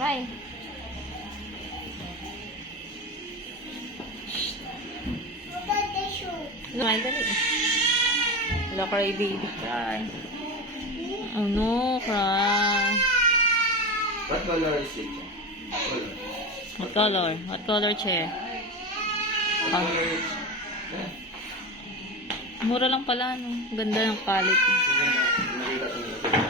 Cry. Smile dali. Hello, cry baby. Cry. Oh no, cry. What color is it? Color. What color? What color chair? What color is it? Mura lang pala, no? Ganda ng quality. Maganda.